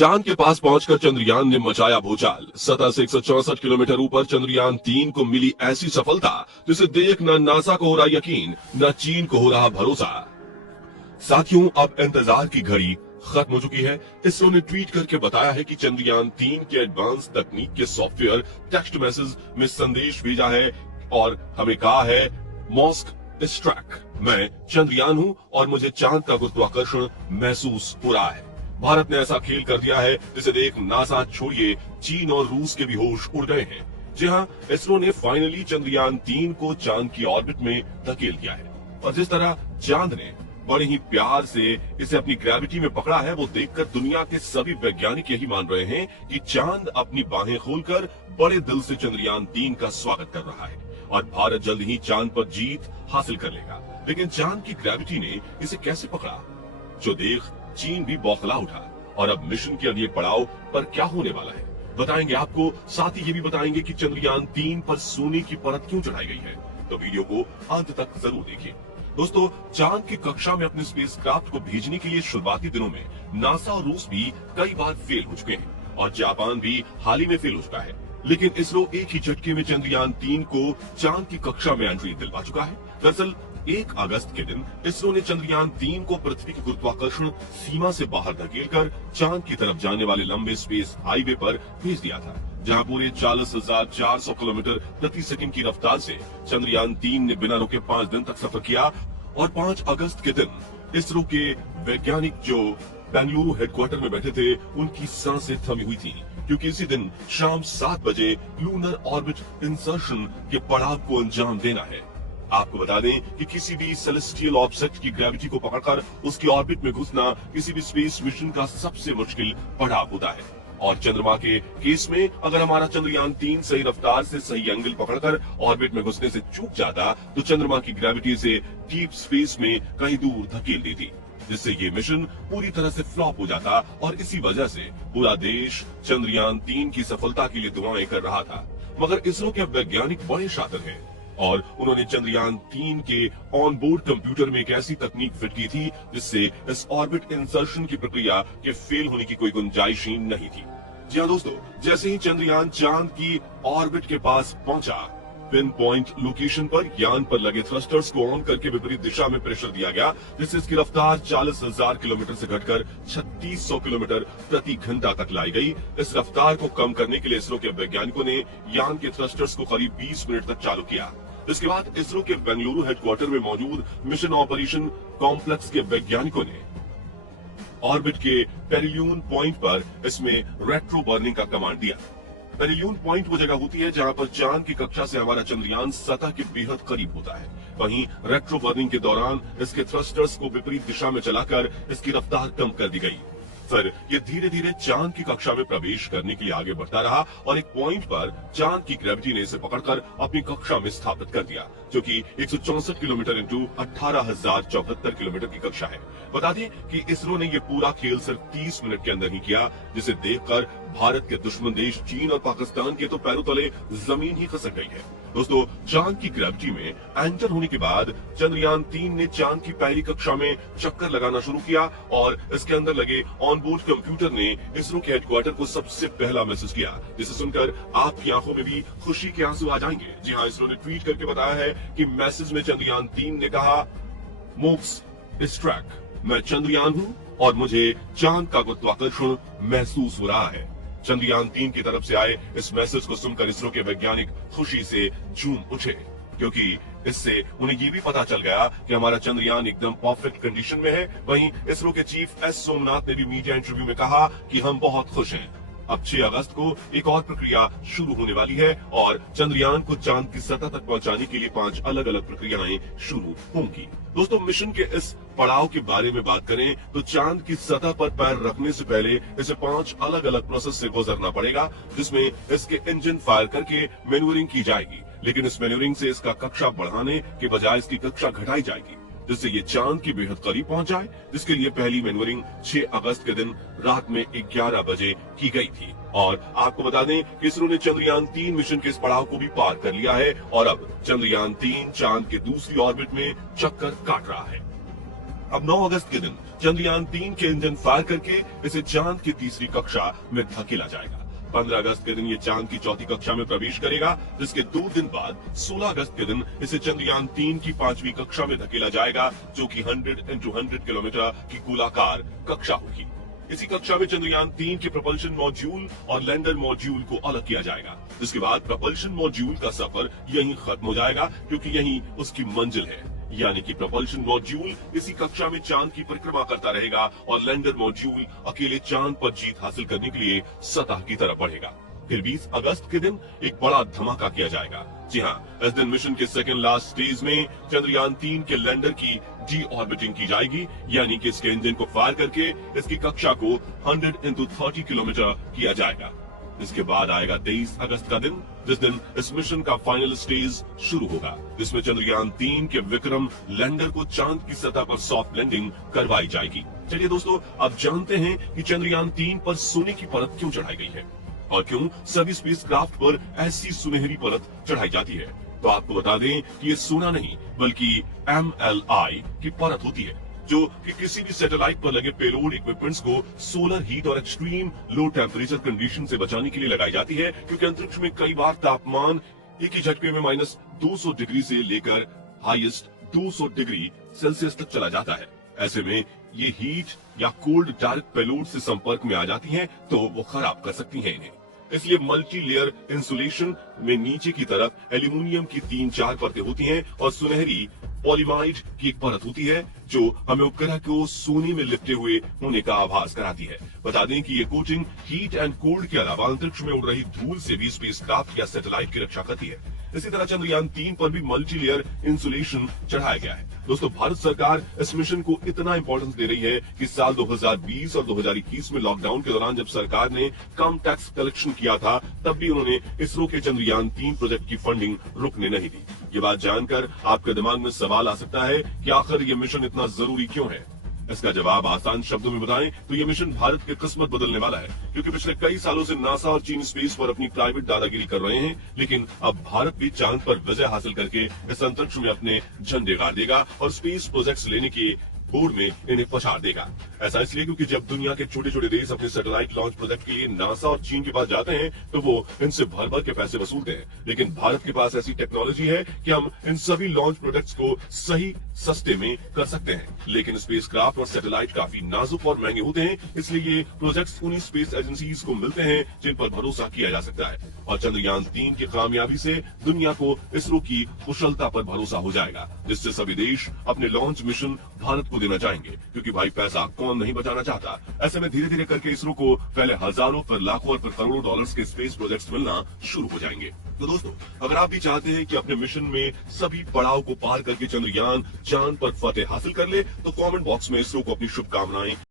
चांद के पास पहुंचकर चंद्रयान ने मचाया भूचाल। सतह से 164 किलोमीटर ऊपर चंद्रयान 3 को मिली ऐसी सफलता जिसे देख न नासा को हो रहा यकीन, न चीन को हो रहा भरोसा। साथियों, अब इंतजार की घड़ी खत्म हो चुकी है। इसरो ने ट्वीट करके बताया है कि चंद्रयान 3 के एडवांस तकनीक के सॉफ्टवेयर टेक्स्ट मैसेज में संदेश भेजा है और हमें कहा है, मॉस्क इज ट्रैक, मैं चंद्रयान हूं और मुझे चांद का गुरुत्वाकर्षण महसूस हो रहा है। भारत ने ऐसा खेल कर दिया है जिसे देख नासा छोड़िए चीन और रूस के भी होश उड़ गए हैं। जी हाँ, इसरो ने फाइनली चंद्रयान 3 को चांद की ऑर्बिट में धकेल दिया है और जिस तरह चांद ने बड़े ही प्यार से इसे अपनी ग्रेविटी में पकड़ा है, वो देखकर दुनिया के सभी वैज्ञानिक यही मान रहे हैं कि चांद अपनी बाहें खोलकर बड़े दिल से चंद्रयान 3 का स्वागत कर रहा है और भारत जल्द ही चांद पर जीत हासिल कर लेगा। लेकिन चांद की ग्रेविटी ने इसे कैसे पकड़ा, जो देख चीन भी बौखला उठा और अब मिशन के अगले पड़ाव पर क्या होने वाला है बताएंगे आपको। साथ ही ये भी बताएंगे कि चंद्रयान 3 पर सोने की परत क्यों चढ़ाई गई है, तो वीडियो को अंत तक जरूर देखिए। दोस्तों, चांद की कक्षा में अपने स्पेसक्राफ्ट को भेजने के लिए शुरुआती दिनों में नासा और रूस भी कई बार फेल हो चुके हैं और जापान भी हाल ही में फेल हो चुका है। लेकिन इसरो एक ही झटके में चंद्रयान 3 को चांद की कक्षा में एंट्री दिलवा चुका है। दरअसल 1 अगस्त के दिन इसरो ने चंद्रयान 3 को पृथ्वी की गुरुत्वाकर्षण सीमा से बाहर धकेलकर चांद की तरफ जाने वाले लंबे स्पेस हाईवे पर भेज दिया था, जहां पूरे 40,400 किलोमीटर प्रति सेकंड की रफ्तार से चंद्रयान 3 ने बिना रुके 5 दिन तक सफर किया। और 5 अगस्त के दिन इसरो के वैज्ञानिक जो बेंगलुरु हेडक्वार्टर में बैठे थे, उनकी सांसें थमी हुई थी, क्योंकि इसी दिन शाम 7 बजे लूनर ऑर्बिट इंसर्शन के पड़ाव को अंजाम देना है। आपको बता दें कि किसी भी सेलेस्टियल ऑब्जेक्ट की ग्रेविटी को पकड़कर उसकी ऑर्बिट में घुसना किसी भी स्पेस मिशन का सबसे मुश्किल पड़ाव होता है। और चंद्रमा के केस में अगर हमारा चंद्रयान 3 सही रफ्तार से सही एंगल पकड़कर ऑर्बिट में घुसने से चूक जाता तो चंद्रमा की ग्रेविटी से डीप स्पेस में कहीं दूर धकेल देती, जिससे ये मिशन पूरी तरह से फ्लॉप हो जाता। और इसी वजह से पूरा देश चंद्रयान 3 की सफलता के लिए दुआएं कर रहा था। मगर इसरो के वैज्ञानिक बड़े शातिर हैं और उन्होंने चंद्रयान 3 के ऑन बोर्ड कंप्यूटर में एक ऐसी तकनीक फिट की थी जिससे इस ऑर्बिट इंसर्शन की प्रक्रिया के फेल होने की कोई गुंजाइश ही नहीं थी। जी हाँ दोस्तों, जैसे ही चंद्रयान चांद की ऑर्बिट के पास पहुंचा, पिन पॉइंट लोकेशन पर यान पर लगे थ्रस्टर्स को ऑन करके विपरीत दिशा में प्रेशर दिया गया, जिससे इसकी रफ्तार 40,000 किलोमीटर से घटकर 3600 किलोमीटर प्रति घंटा तक लाई गई। इस रफ्तार को कम करने के लिए इसरो के वैज्ञानिकों ने यान के थ्रस्टर्स को करीब 20 मिनट तक चालू किया। इसके बाद इसरो के बेंगलुरु हेडक्वार्टर में मौजूद मिशन ऑपरेशन कॉम्प्लेक्स के वैज्ञानिकों ने ऑर्बिट के पेरिलियन पॉइंट पर इसमें रेट्रो बर्निंग का कमांड दिया। पेरिलियन पॉइंट वो जगह होती है जहां पर चांद की कक्षा से हमारा चंद्रयान सतह के बेहद करीब होता है। वहीं रेट्रो बर्निंग के दौरान इसके थ्रस्टर्स को विपरीत दिशा में चलाकर इसकी रफ्तार कम कर दी गई। फिर ये धीरे धीरे चांद की कक्षा में प्रवेश करने के लिए आगे बढ़ता रहा और एक पॉइंट पर चांद की ग्रेविटी ने इसे पकड़कर अपनी कक्षा में स्थापित कर दिया, जो कि 164 किलोमीटर इंटू 18,074 किलोमीटर की कक्षा है। बता दें कि इसरो ने ये पूरा खेल सिर्फ 30 मिनट के अंदर ही किया, जिसे देखकर भारत के दुश्मन देश चीन और पाकिस्तान के तो पैरों तले जमीन ही खसक गई है। दोस्तों, चांद की ग्रेविटी में एंटर होने के बाद चंद्रयान 3 ने चांद की पहली कक्षा में चक्कर लगाना शुरू किया और इसके अंदर लगे ऑनबोर्ड कंप्यूटर ने इसरो के हेडक्वार्टर को सबसे पहला मैसेज किया, जिसे सुनकर आपकी आंखों में भी खुशी के आंसू आ जाएंगे। जी हाँ, इसरो ने ट्वीट करके बताया है कि मैसेज में चंद्रयान 3 ने कहा, मॉस्क इज ट्रैक, मैं चंद्रयान हूं और मुझे चांद का गुरुत्वाकर्षण महसूस हो रहा है। चंद्रयान 3 की तरफ से आए इस मैसेज को सुनकर इसरो के वैज्ञानिक खुशी से झूम उठे, क्योंकि इससे उन्हें ये भी पता चल गया कि हमारा चंद्रयान एकदम परफेक्ट कंडीशन में है। वहीं इसरो के चीफ एस सोमनाथ ने भी मीडिया इंटरव्यू में कहा कि हम बहुत खुश हैं। अब 6 अगस्त को एक और प्रक्रिया शुरू होने वाली है और चंद्रयान को चांद की सतह तक पहुंचाने के लिए 5 अलग अलग प्रक्रियाएं शुरू होंगी। दोस्तों, मिशन के इस पड़ाव के बारे में बात करें तो चांद की सतह पर पैर रखने से पहले इसे 5 अलग अलग प्रोसेस से गुजरना पड़ेगा, जिसमें इसके इंजन फायर करके मैन्यूवरिंग की जाएगी। लेकिन इस मैन्यूवरिंग से इसका कक्षा बढ़ाने के बजाय इसकी कक्षा घटाई जाएगी, जिससे ये चांद के बेहद करीब पहुंच जाए, जिसके लिए पहली मैन्यूवरिंग 6 अगस्त के दिन रात में 11 बजे की गई थी। और आपको बता दें कि इसरो ने चंद्रयान 3 मिशन के इस पड़ाव को भी पार कर लिया है और अब चंद्रयान 3 चांद के दूसरी ऑर्बिट में चक्कर काट रहा है। अब 9 अगस्त के दिन चंद्रयान 3 के इंजन फायर करके इसे चांद की तीसरी कक्षा में धकेला जाएगा। 15 अगस्त के दिन ये चांद की चौथी कक्षा में प्रवेश करेगा, जिसके 2 दिन बाद 16 अगस्त के दिन इसे चंद्रयान 3 की 5वीं कक्षा में धकेला जाएगा, जो कि 100 × 100 किलोमीटर की गोलाकार कक्षा होगी। इसी कक्षा में चंद्रयान 3 के propulsion मॉड्यूल और लैंडर मॉड्यूल को अलग किया जाएगा। इसके बाद propulsion मॉड्यूल का सफर यहीं खत्म हो जाएगा, क्योंकि यहीं उसकी मंजिल है। यानी कि propulsion मॉड्यूल इसी कक्षा में चांद की परिक्रमा करता रहेगा और लैंडर मॉड्यूल अकेले चांद पर जीत हासिल करने के लिए सतह की तरफ बढ़ेगा। फिर 20 अगस्त के दिन एक बड़ा धमाका किया जाएगा। जी हाँ, इस दिन मिशन के सेकंड लास्ट स्टेज में चंद्रयान 3 के लैंडर की डी ऑर्बिटिंग की जाएगी, यानी कि इसके इंजन को फायर करके इसकी कक्षा को 100 × 30 किलोमीटर किया जाएगा। इसके बाद आएगा 23 अगस्त का दिन, जिस दिन इस मिशन का फाइनल स्टेज शुरू होगा, जिसमें चंद्रयान 3 के विक्रम लैंडर को चांद की सतह पर सॉफ्ट लैंडिंग करवाई जाएगी। चलिए दोस्तों, अब जानते हैं कि चंद्रयान 3 पर सोने की परत क्यों चढ़ाई गई है और क्यों सभी स्पेसक्राफ्ट पर ऐसी सुनहरी परत चढ़ाई जाती है। तो आपको बता दें कि ये सोना नहीं बल्कि MLI की परत होती है, जो कि किसी भी सैटेलाइट पर लगे पेलोड इक्विपमेंट्स को सोलर हीट और एक्सट्रीम लो टेम्परेचर कंडीशन से बचाने के लिए लगाई जाती है, क्योंकि अंतरिक्ष में कई बार तापमान एक ही झटके में -200 डिग्री से लेकर हाईएस्ट 200 डिग्री सेल्सियस तक चला जाता है। ऐसे में ये हीट या कोल्ड डायरेक्ट पेलोड से संपर्क में आ जाती हैं, तो वो खराब कर सकती हैं इन्हें। इसलिए मल्टी लेयर इंसुलेशन में नीचे की तरफ एल्यूमिनियम की 3-4 परतें होती हैं और सुनहरी पॉलीमाइड की एक परत होती है, जो हमें उपग्रह को सोने में लिपटे हुए होने का आभास कराती है। बता दें कि ये कोटिंग हीट एंड कोल्ड के अलावा अंतरिक्ष में उड़ रही धूल से भी स्पेसक्राफ्ट या सैटेलाइट की रक्षा करती है। इसी तरह चंद्रयान 3 पर भी मल्टी लेयर इंसुलेशन चढ़ाया गया है। दोस्तों, भारत सरकार इस मिशन को इतना इंपॉर्टेंस दे रही है कि साल 2020 और 2021 में लॉकडाउन के दौरान जब सरकार ने कम टैक्स कलेक्शन किया था, तब भी उन्होंने इसरो के चंद्रयान 3 प्रोजेक्ट की फंडिंग रुकने नहीं दी। ये बात जानकर आपके दिमाग में सवाल आ सकता है कि आखिर ये मिशन इतना जरूरी क्यों है। इसका जवाब आसान शब्दों में बताएं तो ये मिशन भारत की किस्मत बदलने वाला है, क्योंकि पिछले कई सालों से नासा और चीन स्पेस पर अपनी प्राइवेट दादागिरी कर रहे हैं, लेकिन अब भारत भी चांद पर विजय हासिल करके इस अंतरिक्ष में अपने झंडे गाड़ देगा और स्पेस प्रोजेक्ट्स लेने के बोर्ड में इन्हें पछाड़ देगा। ऐसा इसलिए क्योंकि जब दुनिया के छोटे छोटे देश अपने सैटेलाइट लॉन्च प्रोजेक्ट के लिए नासा और चीन के पास जाते हैं, तो वो इनसे भर भर के पैसे वसूलते हैं, लेकिन भारत के पास ऐसी टेक्नोलॉजी है कि हम इन सभी लॉन्च प्रोजेक्ट्स को सही सस्ते में कर सकते हैं। लेकिन स्पेसक्राफ्ट और सैटेलाइट काफी नाजुक और महंगे होते हैं, इसलिए ये प्रोजेक्ट्स उन्हीं स्पेस एजेंसीज को मिलते हैं जिन पर भरोसा किया जा सकता है। और चंद्रयान 3 की कामयाबी से दुनिया को इसरो की कुशलता पर भरोसा हो जाएगा, जिससे सभी देश अपने लॉन्च मिशन भारत को देना चाहेंगे, क्योंकि भाई पैसा कौन नहीं बचाना चाहता। ऐसे में धीरे धीरे करके इसरो को पहले हजारों, फिर लाखों और फिर करोड़ों डॉलर्स के स्पेस प्रोजेक्ट्स मिलना शुरू हो जाएंगे। तो दोस्तों, अगर आप भी चाहते हैं कि अपने मिशन में सभी पड़ाव को पार करके चंद्रयान चांद पर फतेह हासिल कर ले, तो कमेंट बॉक्स में इसरो को अपनी शुभकामनाएं